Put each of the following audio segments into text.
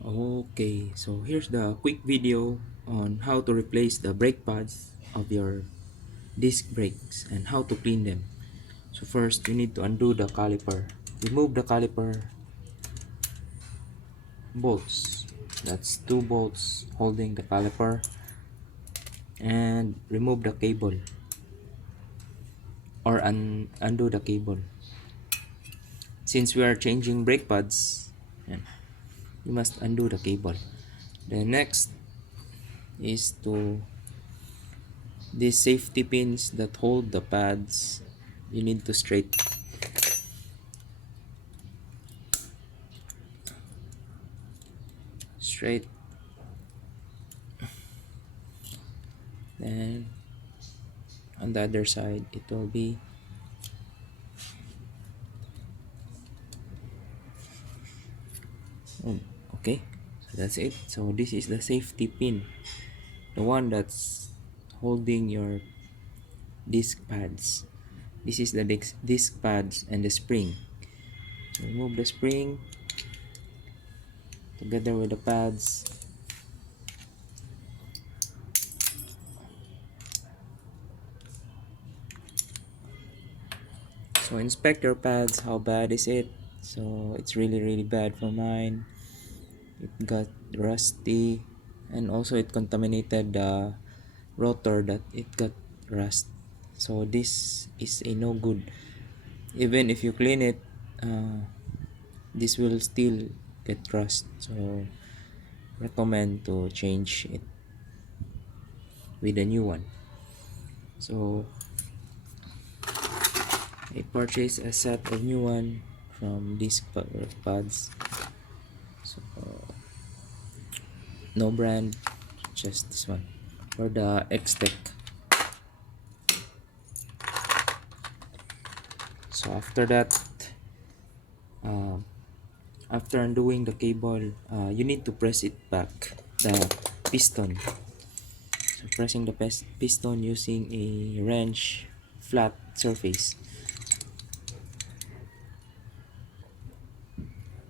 Okay, so here's the quick video on how to replace the brake pads of your disc brakes and how to clean them. So first, you need to undo the caliper. Remove the caliper bolts. That's two bolts holding the caliper, and remove the cable or undo the cable. Since we are changing brake pads, yan, you must undo the cable. The next is to these safety pins that hold the pads. You need to straight, then on the other side it will be oh, okay. So that's it. So this is the safety pin, the one that's holding your disc pads. This is the disc pads and the spring. Remove the spring together with the pads. So inspect your pads. How bad is it? So it's really bad for mine. It got rusty, and also it contaminated the rotor, that it got rust. So this is a no good. Even if you clean it, this will still get rust. So recommend to change it with a new one. So I purchased a set of new one from disc pads. So no brand, just this one for the X-Tech. So after that, um, after undoing the cable, you need to press it back, the piston. So pressing the piston using a wrench, flat surface.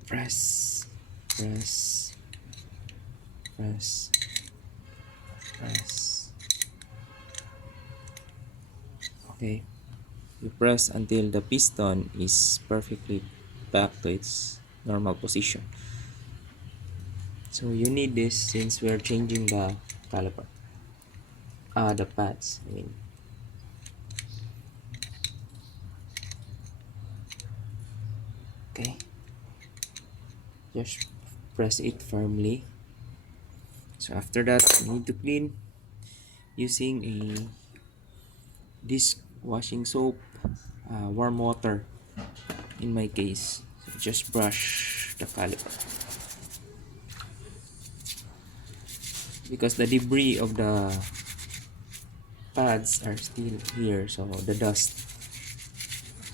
Press, press, press, press. Okay, you press until the piston is perfectly back to its normal position. So you need this since we're changing the caliper, the pads. I mean, okay, just press it firmly. So after that, you need to clean using a disc washing soap, warm water in my case. So just brush the caliper because the debris of the pads are still here, so the dust,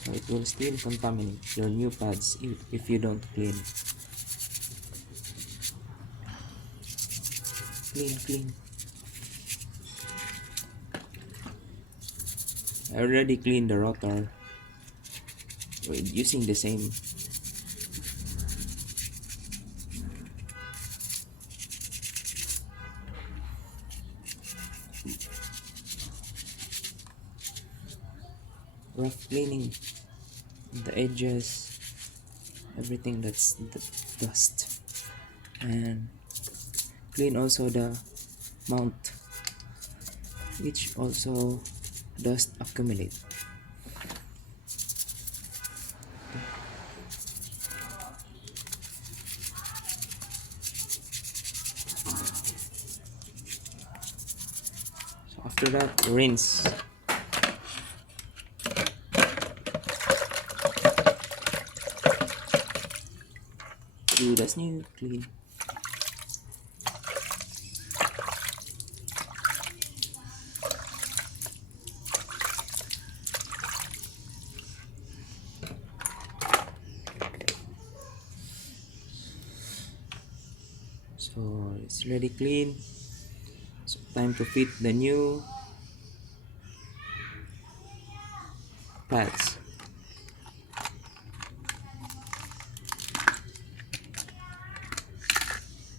so it will still contaminate your new pads if you don't clean. I already cleaned the rotor with using the same. Rough cleaning the edges, everything that's the dust, and clean also the mount, which also dust accumulate. So after that, rinse. Do that's new clean. So it's already clean. So time to fit the new pads.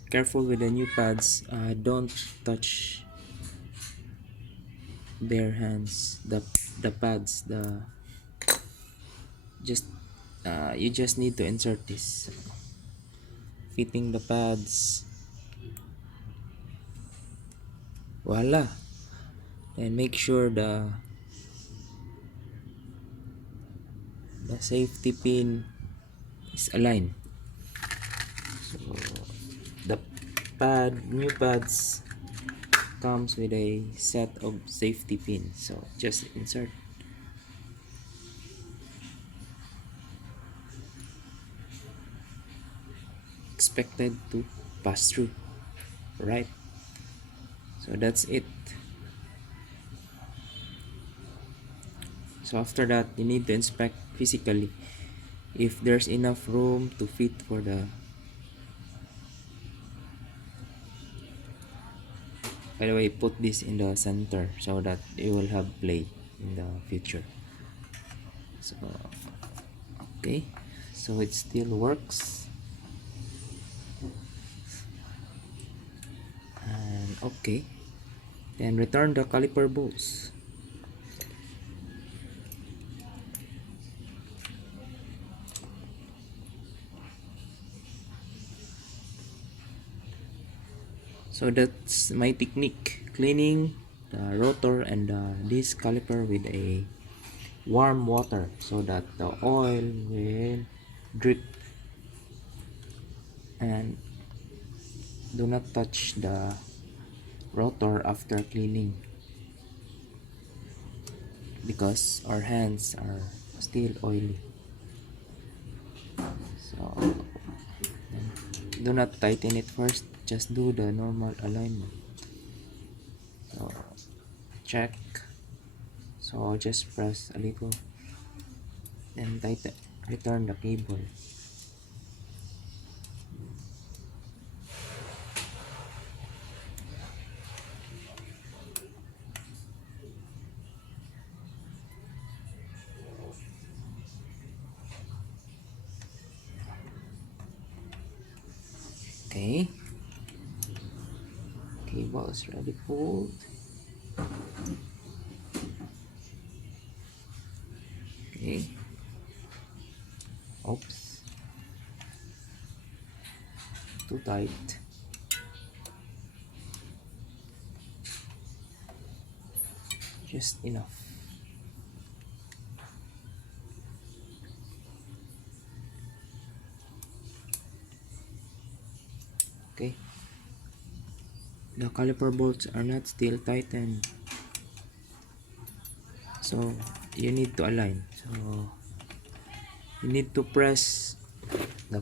careful with the new pads. Don't touch bare hands. The pads. The just you just need to insert this. Fitting the pads. Voila. And make sure the safety pin is aligned. So the new pads comes with a set of safety pins. So just insert. Expected to pass through, right? So that's it. So after that, you need to inspect physically if there's enough room to fit for the. By the way, put this in the center so that it will have play in the future. So okay, so it still works. And okay, then return the caliper bolts. So that's my technique, cleaning the rotor and this caliper with a warm water so that the oil will drip, and do not touch the rotor after cleaning because our hands are still oily. So do not tighten it first, just do the normal alignment. So check. So just press a little, then tighten, return the cable. Okay, cable is ready pulled. Okay, oops, too tight. Just enough. Okay, the caliper bolts are not still tightened, so you need to align. So you need to press the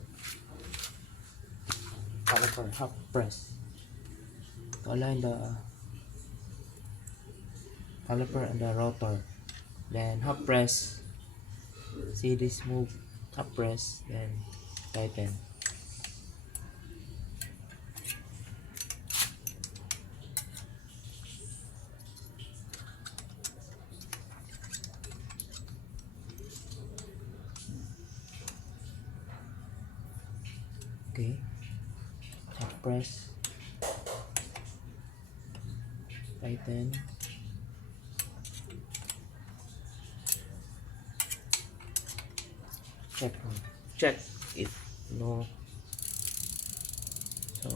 caliper, half press to align the caliper and the rotor. Then half press, see this move, half press, then tighten. Okay, half press, tighten, check, check if no, so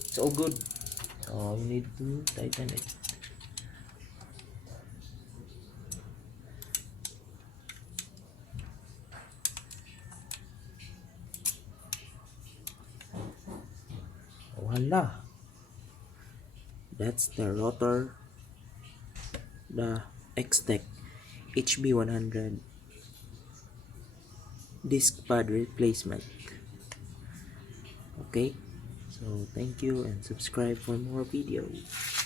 it's all good. So you need to tighten it. Voila, that's the rotor, the X-Tech HB100 disc pad replacement. Okay, so thank you and subscribe for more videos.